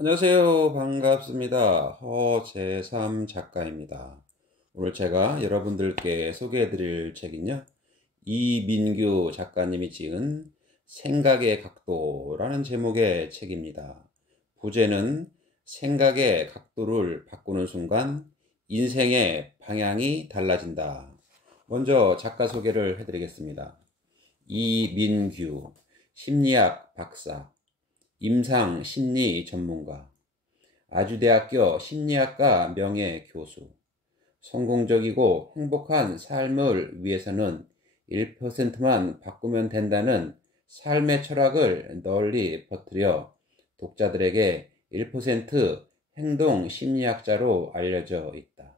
안녕하세요. 반갑습니다. 허재삼 작가입니다. 오늘 제가 여러분들께 소개해 드릴 책은요, 이민규 작가님이 지은 생각의 각도라는 제목의 책입니다. 부제는 생각의 각도를 바꾸는 순간 인생의 방향이 달라진다. 먼저 작가 소개를 해드리겠습니다. 이민규, 심리학 박사, 임상 심리 전문가, 아주대학교 심리학과 명예교수, 성공적이고 행복한 삶을 위해서는 1%만 바꾸면 된다는 삶의 철학을 널리 퍼뜨려 독자들에게 1% 행동 심리학자로 알려져 있다.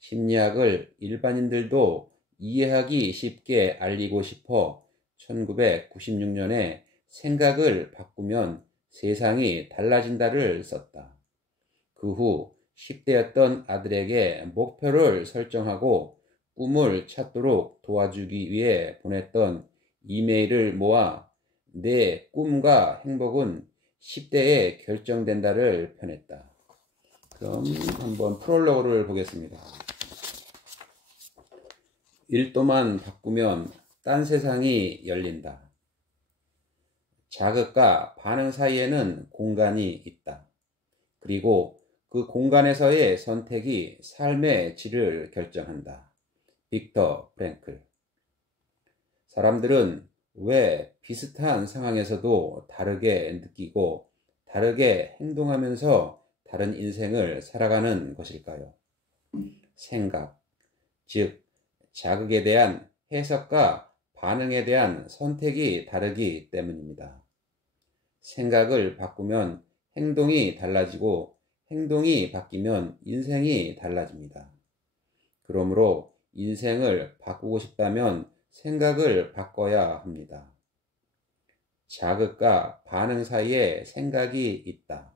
심리학을 일반인들도 이해하기 쉽게 알리고 싶어 1996년에 생각을 바꾸면 세상이 달라진다를 썼다. 그 후 10대였던 아들에게 목표를 설정하고 꿈을 찾도록 도와주기 위해 보냈던 이메일을 모아 내 꿈과 행복은 10대에 결정된다를 펴냈다. 그럼 한번 프롤로그를 보겠습니다. 1도만 바꾸면 딴 세상이 열린다. 자극과 반응 사이에는 공간이 있다. 그리고 그 공간에서의 선택이 삶의 질을 결정한다. 빅터 프랭클. 사람들은 왜 비슷한 상황에서도 다르게 느끼고 다르게 행동하면서 다른 인생을 살아가는 것일까요? 생각, 즉 자극에 대한 해석과 반응에 대한 선택이 다르기 때문입니다. 생각을 바꾸면 행동이 달라지고 행동이 바뀌면 인생이 달라집니다. 그러므로 인생을 바꾸고 싶다면 생각을 바꿔야 합니다. 자극과 반응 사이에 생각이 있다.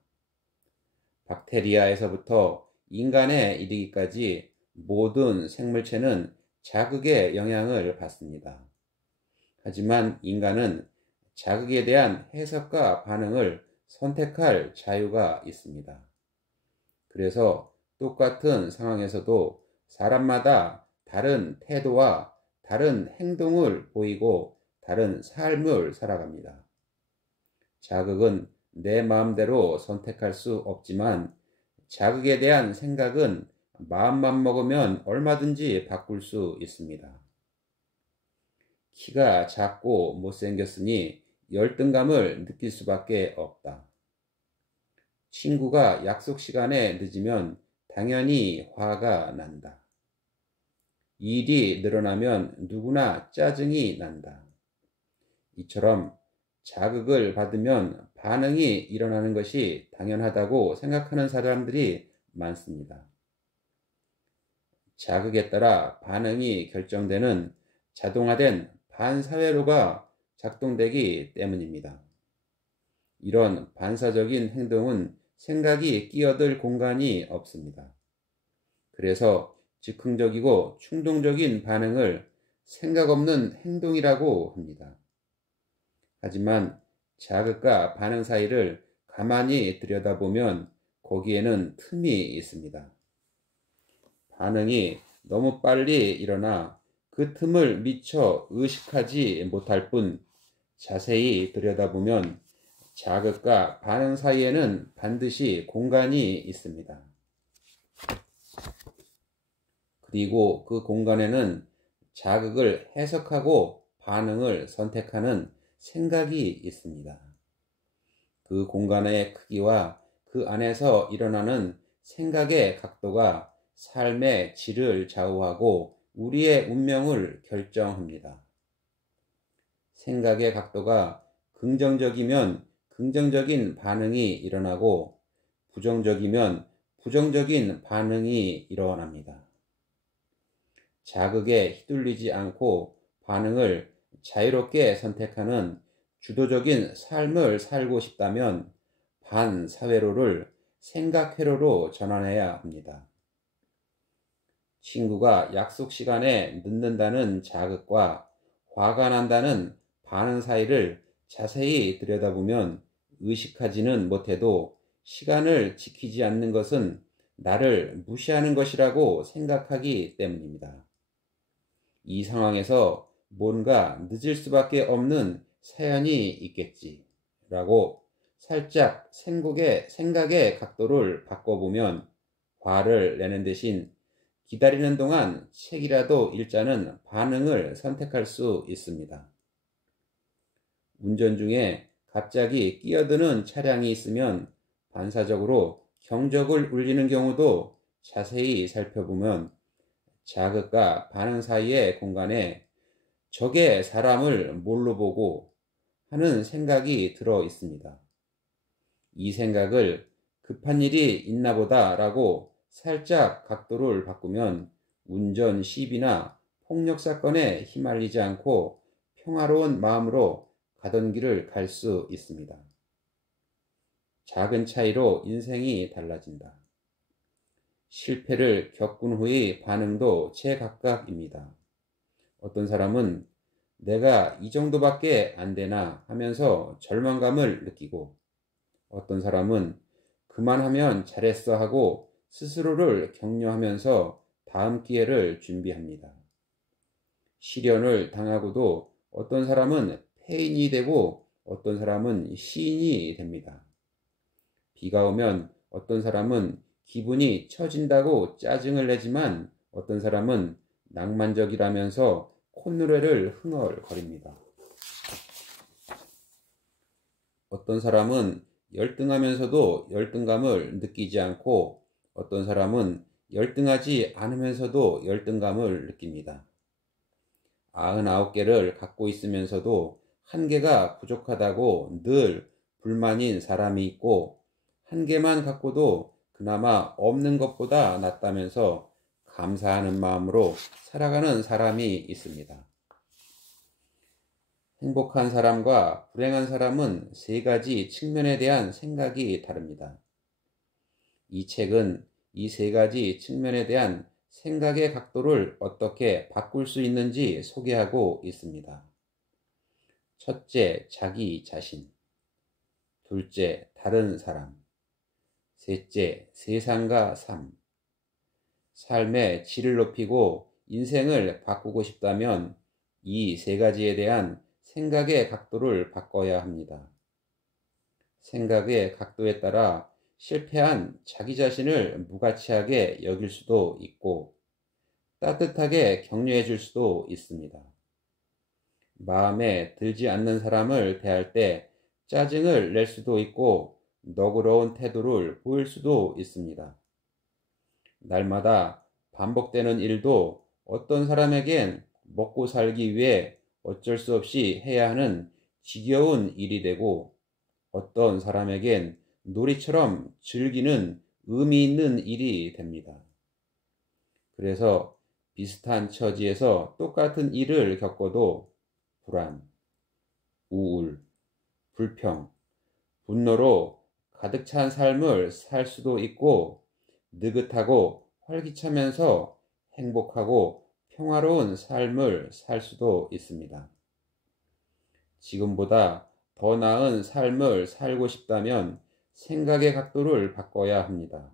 박테리아에서부터 인간에 이르기까지 모든 생물체는 자극의 영향을 받습니다. 하지만 인간은 자극에 대한 해석과 반응을 선택할 자유가 있습니다. 그래서 똑같은 상황에서도 사람마다 다른 태도와 다른 행동을 보이고 다른 삶을 살아갑니다. 자극은 내 마음대로 선택할 수 없지만 자극에 대한 생각은 마음만 먹으면 얼마든지 바꿀 수 있습니다. 키가 작고 못생겼으니 열등감을 느낄 수밖에 없다. 친구가 약속 시간에 늦으면 당연히 화가 난다. 일이 늘어나면 누구나 짜증이 난다. 이처럼 자극을 받으면 반응이 일어나는 것이 당연하다고 생각하는 사람들이 많습니다. 자극에 따라 반응이 결정되는 자동화된 반사회로가 작동되기 때문입니다. 이런 반사적인 행동은 생각이 끼어들 공간이 없습니다. 그래서 즉흥적이고 충동적인 반응을 생각 없는 행동이라고 합니다. 하지만 자극과 반응 사이를 가만히 들여다보면 거기에는 틈이 있습니다. 반응이 너무 빨리 일어나 그 틈을 미처 의식하지 못할 뿐 자세히 들여다보면 자극과 반응 사이에는 반드시 공간이 있습니다. 그리고 그 공간에는 자극을 해석하고 반응을 선택하는 생각이 있습니다. 그 공간의 크기와 그 안에서 일어나는 생각의 각도가 삶의 질을 좌우하고 우리의 운명을 결정합니다. 생각의 각도가 긍정적이면 긍정적인 반응이 일어나고 부정적이면 부정적인 반응이 일어납니다. 자극에 휘둘리지 않고 반응을 자유롭게 선택하는 주도적인 삶을 살고 싶다면 반사회로를 생각회로로 전환해야 합니다. 친구가 약속 시간에 늦는다는 자극과 화가 난다는 반응 사이를 자세히 들여다보면 의식하지는 못해도 시간을 지키지 않는 것은 나를 무시하는 것이라고 생각하기 때문입니다. 이 상황에서 뭔가 늦을 수밖에 없는 사연이 있겠지라고 살짝 생각의 각도를 바꿔보면 화를 내는 대신 기다리는 동안 책이라도 읽자는 반응을 선택할 수 있습니다. 운전 중에 갑자기 끼어드는 차량이 있으면 반사적으로 경적을 울리는 경우도 자세히 살펴보면 자극과 반응 사이의 공간에 저게 사람을 뭘로 보고 하는 생각이 들어 있습니다. 이 생각을 급한 일이 있나 보다 라고 살짝 각도를 바꾸면 운전 시비나 폭력 사건에 휘말리지 않고 평화로운 마음으로 가던 길을 갈 수 있습니다. 작은 차이로 인생이 달라진다. 실패를 겪은 후의 반응도 제각각입니다. 어떤 사람은 내가 이 정도밖에 안 되나 하면서 절망감을 느끼고, 어떤 사람은 그만하면 잘했어 하고 스스로를 격려하면서 다음 기회를 준비합니다. 시련을 당하고도 어떤 사람은 패인이 되고 어떤 사람은 시인이 됩니다. 비가 오면 어떤 사람은 기분이 처진다고 짜증을 내지만 어떤 사람은 낭만적이라면서 콧노래를 흥얼거립니다. 어떤 사람은 열등하면서도 열등감을 느끼지 않고 어떤 사람은 열등하지 않으면서도 열등감을 느낍니다. 99개를 갖고 있으면서도 한 개가 부족하다고 늘 불만인 사람이 있고, 한 개만 갖고도 그나마 없는 것보다 낫다면서 감사하는 마음으로 살아가는 사람이 있습니다. 행복한 사람과 불행한 사람은 세 가지 측면에 대한 생각이 다릅니다. 이 책은 이 세 가지 측면에 대한 생각의 각도를 어떻게 바꿀 수 있는지 소개하고 있습니다. 첫째, 자기 자신. 둘째, 다른 사람. 셋째, 세상과 삶. 삶의 질을 높이고 인생을 바꾸고 싶다면 이 세 가지에 대한 생각의 각도를 바꿔야 합니다. 생각의 각도에 따라 실패한 자기 자신을 무가치하게 여길 수도 있고 따뜻하게 격려해 줄 수도 있습니다. 마음에 들지 않는 사람을 대할 때 짜증을 낼 수도 있고 너그러운 태도를 보일 수도 있습니다. 날마다 반복되는 일도 어떤 사람에겐 먹고 살기 위해 어쩔 수 없이 해야 하는 지겨운 일이 되고 어떤 사람에겐 놀이처럼 즐기는 의미 있는 일이 됩니다. 그래서 비슷한 처지에서 똑같은 일을 겪어도 불안, 우울, 불평, 분노로 가득 찬 삶을 살 수도 있고 느긋하고 활기차면서 행복하고 평화로운 삶을 살 수도 있습니다. 지금보다 더 나은 삶을 살고 싶다면 생각의 각도를 바꿔야 합니다.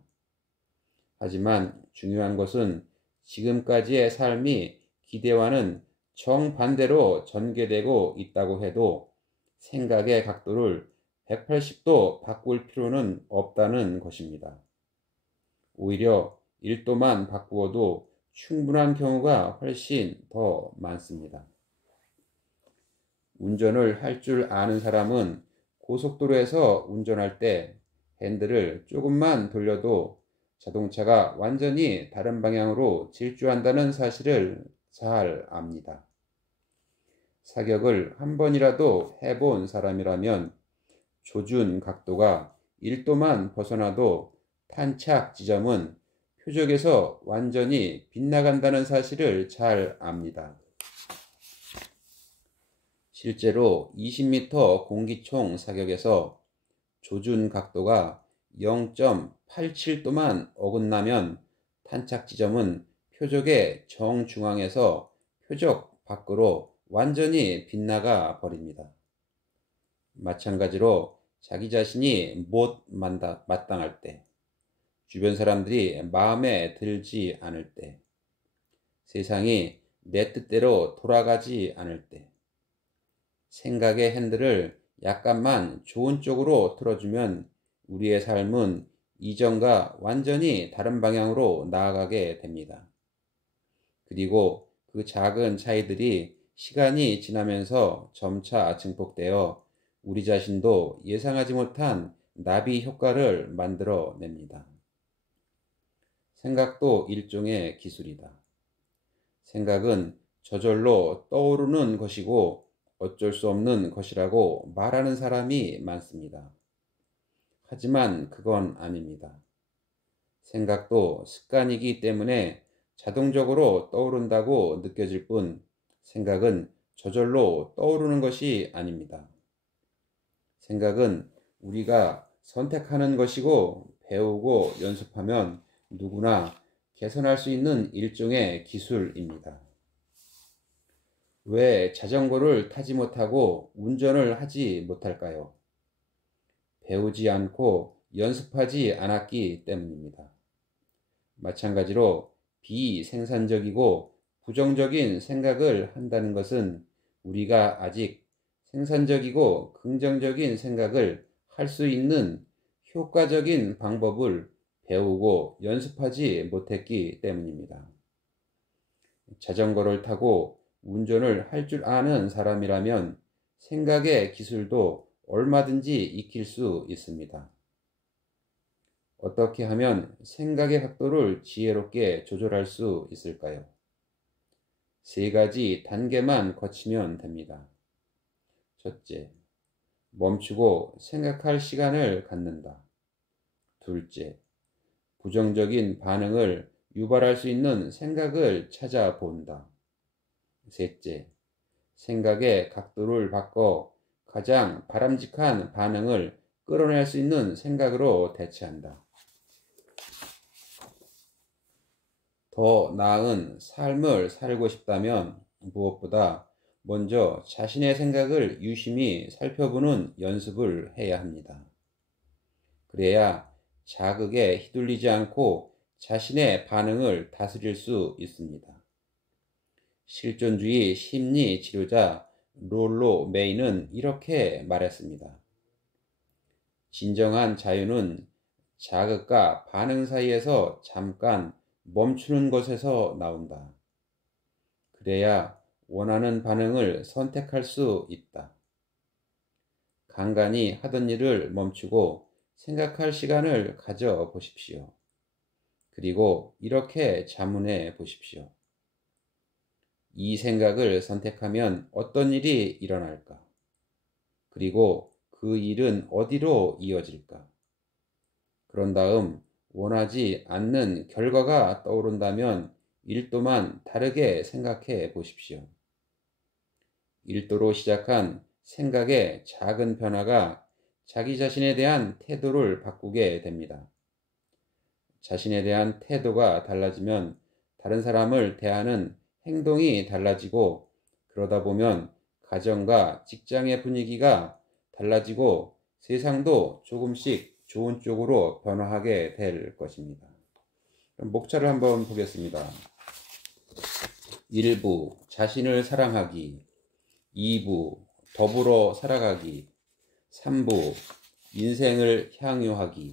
하지만 중요한 것은 지금까지의 삶이 기대와는 정반대로 전개되고 있다고 해도 생각의 각도를 180도 바꿀 필요는 없다는 것입니다. 오히려 1도만 바꾸어도 충분한 경우가 훨씬 더 많습니다. 운전을 할 줄 아는 사람은 고속도로에서 운전할 때 핸들을 조금만 돌려도 자동차가 완전히 다른 방향으로 질주한다는 사실을 잘 압니다. 사격을 한 번이라도 해본 사람이라면 조준 각도가 1도만 벗어나도 탄착 지점은 표적에서 완전히 빗나간다는 사실을 잘 압니다. 실제로 20m 공기총 사격에서 조준 각도가 0.87도만 어긋나면 탄착 지점은 표적의 정중앙에서 표적 밖으로 완전히 빗나가 버립니다. 마찬가지로 자기 자신이 못 마땅할 때, 주변 사람들이 마음에 들지 않을 때, 세상이 내 뜻대로 돌아가지 않을 때, 생각의 핸들을 약간만 좋은 쪽으로 틀어주면 우리의 삶은 이전과 완전히 다른 방향으로 나아가게 됩니다. 그리고 그 작은 차이들이 시간이 지나면서 점차 증폭되어 우리 자신도 예상하지 못한 나비 효과를 만들어냅니다. 생각도 일종의 기술이다. 생각은 저절로 떠오르는 것이고 어쩔 수 없는 것이라고 말하는 사람이 많습니다. 하지만 그건 아닙니다. 생각도 습관이기 때문에 자동적으로 떠오른다고 느껴질 뿐 생각은 저절로 떠오르는 것이 아닙니다. 생각은 우리가 선택하는 것이고 배우고 연습하면 누구나 개선할 수 있는 일종의 기술입니다. 왜 자전거를 타지 못하고 운전을 하지 못할까요? 배우지 않고 연습하지 않았기 때문입니다. 마찬가지로 비생산적이고 부정적인 생각을 한다는 것은 우리가 아직 생산적이고 긍정적인 생각을 할 수 있는 효과적인 방법을 배우고 연습하지 못했기 때문입니다. 자전거를 타고 운전을 할 줄 아는 사람이라면 생각의 기술도 얼마든지 익힐 수 있습니다. 어떻게 하면 생각의 각도를 지혜롭게 조절할 수 있을까요? 세 가지 단계만 거치면 됩니다. 첫째, 멈추고 생각할 시간을 갖는다. 둘째, 부정적인 반응을 유발할 수 있는 생각을 찾아본다. 셋째, 생각의 각도를 바꿔 가장 바람직한 반응을 끌어낼 수 있는 생각으로 대체한다. 더 나은 삶을 살고 싶다면 무엇보다 먼저 자신의 생각을 유심히 살펴보는 연습을 해야 합니다. 그래야 자극에 휘둘리지 않고 자신의 반응을 다스릴 수 있습니다. 실존주의 심리 치료자 롤로 메이는 이렇게 말했습니다. 진정한 자유는 자극과 반응 사이에서 잠깐 멈추는 것에서 나온다. 그래야 원하는 반응을 선택할 수 있다. 간간히 하던 일을 멈추고 생각할 시간을 가져 보십시오. 그리고 이렇게 자문해 보십시오. 이 생각을 선택하면 어떤 일이 일어날까? 그리고 그 일은 어디로 이어질까? 그런 다음 원하지 않는 결과가 떠오른다면 1도만 다르게 생각해 보십시오. 1도로 시작한 생각의 작은 변화가 자기 자신에 대한 태도를 바꾸게 됩니다. 자신에 대한 태도가 달라지면 다른 사람을 대하는 행동이 달라지고 그러다 보면 가정과 직장의 분위기가 달라지고 세상도 조금씩 좋은 쪽으로 변화하게 될 것입니다. 그럼 목차를 한번 보겠습니다. 1부 자신을 사랑하기, 2부 더불어 살아가기, 3부 인생을 향유하기.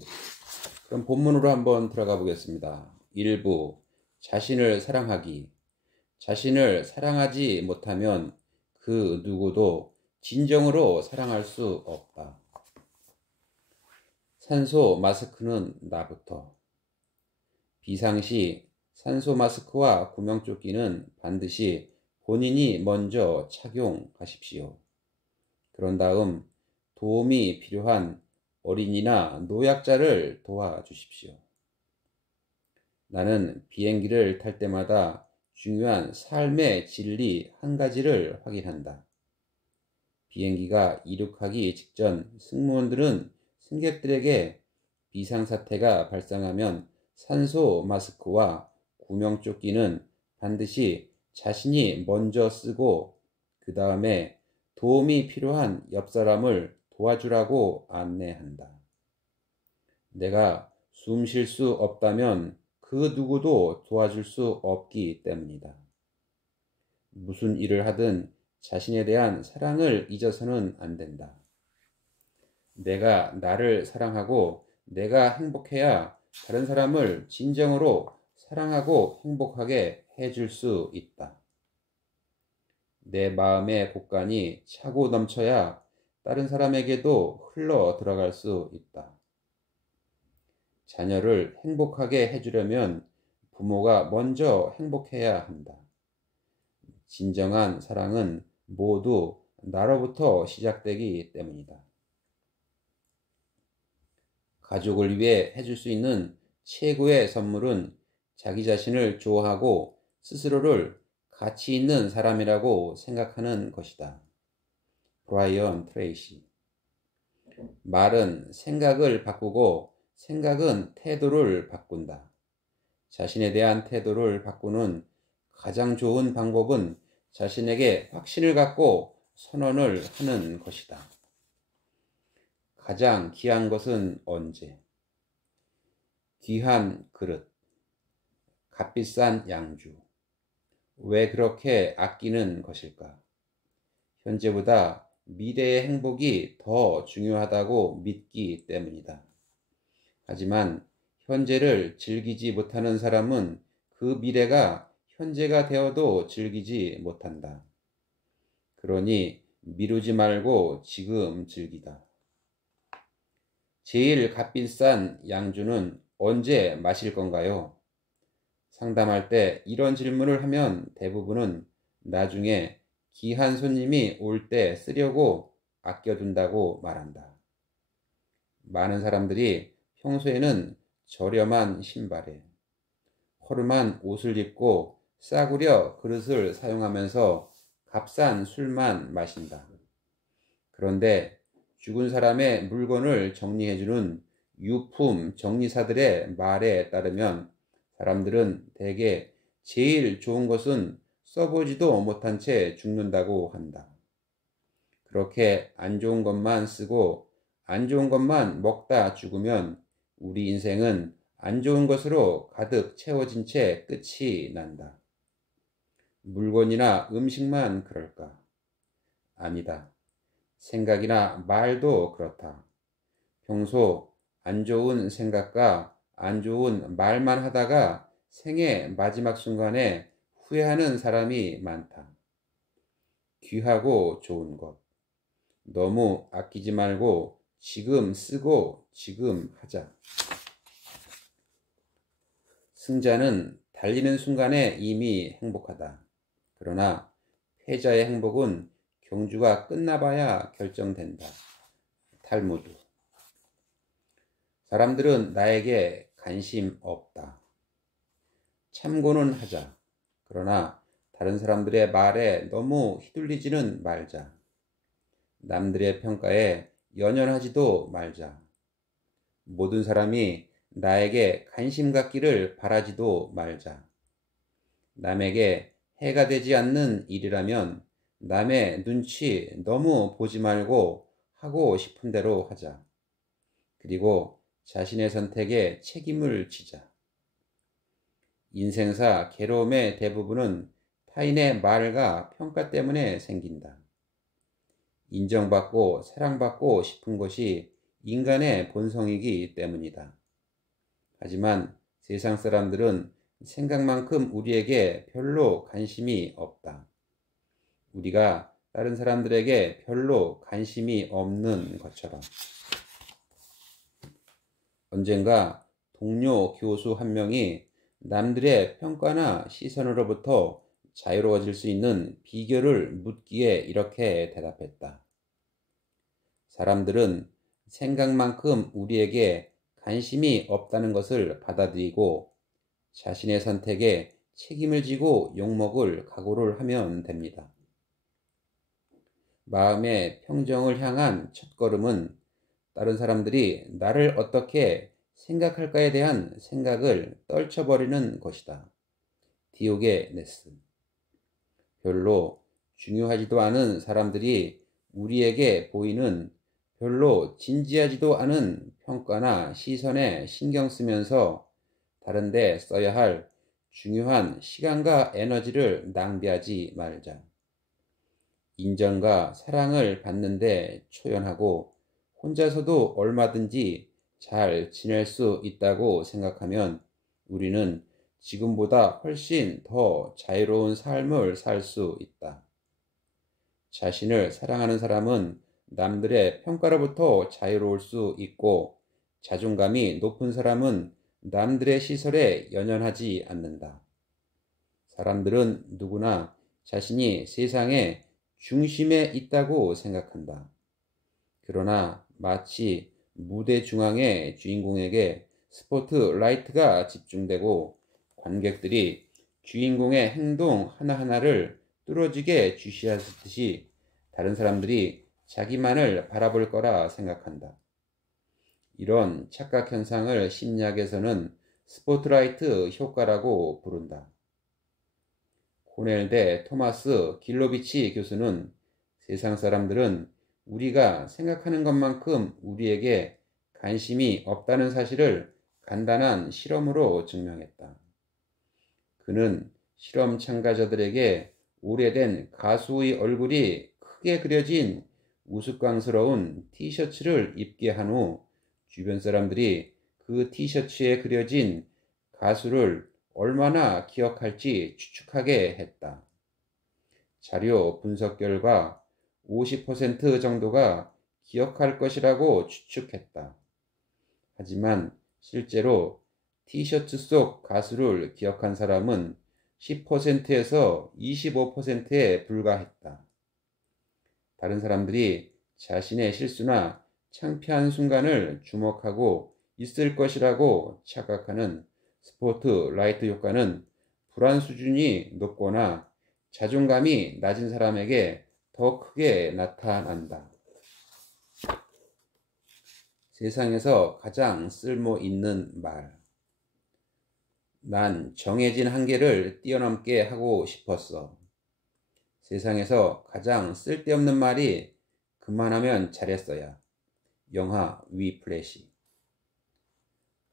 그럼 본문으로 한번 들어가 보겠습니다. 1부 자신을 사랑하기. 자신을 사랑하지 못하면 그 누구도 진정으로 사랑할 수 없다. 산소 마스크는 나부터. 비상시 산소 마스크와 구명조끼는 반드시 본인이 먼저 착용하십시오. 그런 다음 도움이 필요한 어린이나 노약자를 도와주십시오. 나는 비행기를 탈 때마다 중요한 삶의 진리 한 가지를 확인한다. 비행기가 이륙하기 직전 승무원들은 승객들에게 비상사태가 발생하면 산소 마스크와 구명조끼는 반드시 자신이 먼저 쓰고 그 다음에 도움이 필요한 옆 사람을 도와주라고 안내한다. 내가 숨 쉴 수 없다면 그 누구도 도와줄 수 없기 때문이다. 무슨 일을 하든 자신에 대한 사랑을 잊어서는 안 된다. 내가 나를 사랑하고 내가 행복해야 다른 사람을 진정으로 사랑하고 행복하게 해줄 수 있다. 내 마음의 곳간이 차고 넘쳐야 다른 사람에게도 흘러 들어갈 수 있다. 자녀를 행복하게 해주려면 부모가 먼저 행복해야 한다. 진정한 사랑은 모두 나로부터 시작되기 때문이다. 가족을 위해 해줄 수 있는 최고의 선물은 자기 자신을 좋아하고 스스로를 가치 있는 사람이라고 생각하는 것이다. 브라이언 트레이시. 말은 생각을 바꾸고 생각은 태도를 바꾼다. 자신에 대한 태도를 바꾸는 가장 좋은 방법은 자신에게 확신을 갖고 선언을 하는 것이다. 가장 귀한 것은 언제? 귀한 그릇, 값비싼 양주. 왜 그렇게 아끼는 것일까? 현재보다 미래의 행복이 더 중요하다고 믿기 때문이다. 하지만 현재를 즐기지 못하는 사람은 그 미래가 현재가 되어도 즐기지 못한다. 그러니 미루지 말고 지금 즐기다. 제일 값비싼 양주는 언제 마실 건가요? 상담할 때 이런 질문을 하면 대부분은 나중에 귀한 손님이 올 때 쓰려고 아껴둔다고 말한다. 많은 사람들이 평소에는 저렴한 신발에 허름한 옷을 입고 싸구려 그릇을 사용하면서 값싼 술만 마신다. 그런데 죽은 사람의 물건을 정리해주는 유품 정리사들의 말에 따르면 사람들은 대개 제일 좋은 것은 써보지도 못한 채 죽는다고 한다. 그렇게 안 좋은 것만 쓰고 안 좋은 것만 먹다 죽으면 우리 인생은 안 좋은 것으로 가득 채워진 채 끝이 난다. 물건이나 음식만 그럴까? 아니다. 생각이나 말도 그렇다. 평소 안 좋은 생각과 안 좋은 말만 하다가 생의 마지막 순간에 후회하는 사람이 많다. 귀하고 좋은 것. 너무 아끼지 말고 지금 쓰고 지금 하자. 승자는 달리는 순간에 이미 행복하다. 그러나 패자의 행복은 경주가 끝나봐야 결정된다. 탈무드. 사람들은 나에게 관심 없다. 참고는 하자. 그러나 다른 사람들의 말에 너무 휘둘리지는 말자. 남들의 평가에 연연하지도 말자. 모든 사람이 나에게 관심 갖기를 바라지도 말자. 남에게 해가 되지 않는 일이라면 남의 눈치 너무 보지 말고 하고 싶은 대로 하자. 그리고 자신의 선택에 책임을 지자. 인생사 괴로움의 대부분은 타인의 말과 평가 때문에 생긴다. 인정받고 사랑받고 싶은 것이 인간의 본성이기 때문이다. 하지만 세상 사람들은 생각만큼 우리에게 별로 관심이 없다. 우리가 다른 사람들에게 별로 관심이 없는 것처럼. 언젠가 동료 교수 한 명이 남들의 평가나 시선으로부터 자유로워질 수 있는 비결을 묻기에 이렇게 대답했다. 사람들은 생각만큼 우리에게 관심이 없다는 것을 받아들이고 자신의 선택에 책임을 지고 욕먹을 각오를 하면 됩니다. 마음의 평정을 향한 첫걸음은 다른 사람들이 나를 어떻게 생각할까에 대한 생각을 떨쳐버리는 것이다. 디오게네스. 별로 중요하지도 않은 사람들이 우리에게 보이는 별로 진지하지도 않은 평가나 시선에 신경 쓰면서 다른 데 써야 할 중요한 시간과 에너지를 낭비하지 말자. 인정과 사랑을 받는데 초연하고 혼자서도 얼마든지 잘 지낼 수 있다고 생각하면 우리는 지금보다 훨씬 더 자유로운 삶을 살 수 있다. 자신을 사랑하는 사람은 남들의 평가로부터 자유로울 수 있고 자존감이 높은 사람은 남들의 시선에 연연하지 않는다. 사람들은 누구나 자신이 세상의 중심에 있다고 생각한다. 그러나 마치 무대 중앙의 주인공에게 스포트라이트가 집중되고 관객들이 주인공의 행동 하나하나를 뚫어지게 주시하듯이 다른 사람들이 자기만을 바라볼 거라 생각한다. 이런 착각 현상을 심리학에서는 스포트라이트 효과라고 부른다. 코넬대 토마스 길로비치 교수는 세상 사람들은 우리가 생각하는 것만큼 우리에게 관심이 없다는 사실을 간단한 실험으로 증명했다. 그는 실험 참가자들에게 오래된 가수의 얼굴이 크게 그려진 우스꽝스러운 티셔츠를 입게 한 후 주변 사람들이 그 티셔츠에 그려진 가수를 얼마나 기억할지 추측하게 했다. 자료 분석 결과 50% 정도가 기억할 것이라고 추측했다. 하지만 실제로 티셔츠 속 가수를 기억한 사람은 10%에서 25%에 불과했다. 다른 사람들이 자신의 실수나 창피한 순간을 주목하고 있을 것이라고 착각하는 스포트라이트 효과는 불안 수준이 높거나 자존감이 낮은 사람에게 더 크게 나타난다. 세상에서 가장 쓸모 있는 말. 난 정해진 한계를 뛰어넘게 하고 싶었어. 세상에서 가장 쓸데없는 말이 그만하면 잘했어야. 영화 위플래시.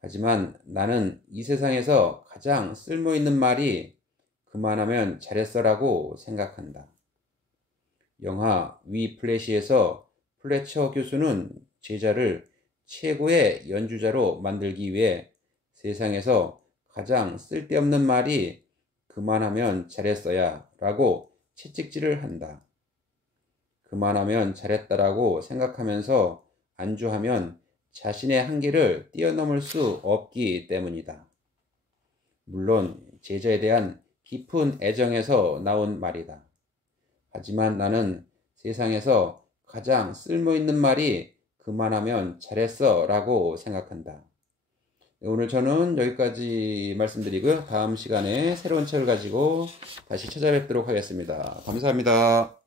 하지만 나는 이 세상에서 가장 쓸모 있는 말이 그만하면 잘했어라고 생각한다. 영화 위플래시에서 플래처 교수는 제자를 최고의 연주자로 만들기 위해 세상에서 가장 쓸데없는 말이 그만하면 잘했어야 라고 채찍질을 한다. 그만하면 잘했다라고 생각하면서 안주하면 자신의 한계를 뛰어넘을 수 없기 때문이다. 물론 제자에 대한 깊은 애정에서 나온 말이다. 하지만 나는 세상에서 가장 쓸모있는 말이 그만하면 잘했어 라고 생각한다. 오늘 저는 여기까지 말씀드리고요. 다음 시간에 새로운 책을 가지고 다시 찾아뵙도록 하겠습니다. 감사합니다.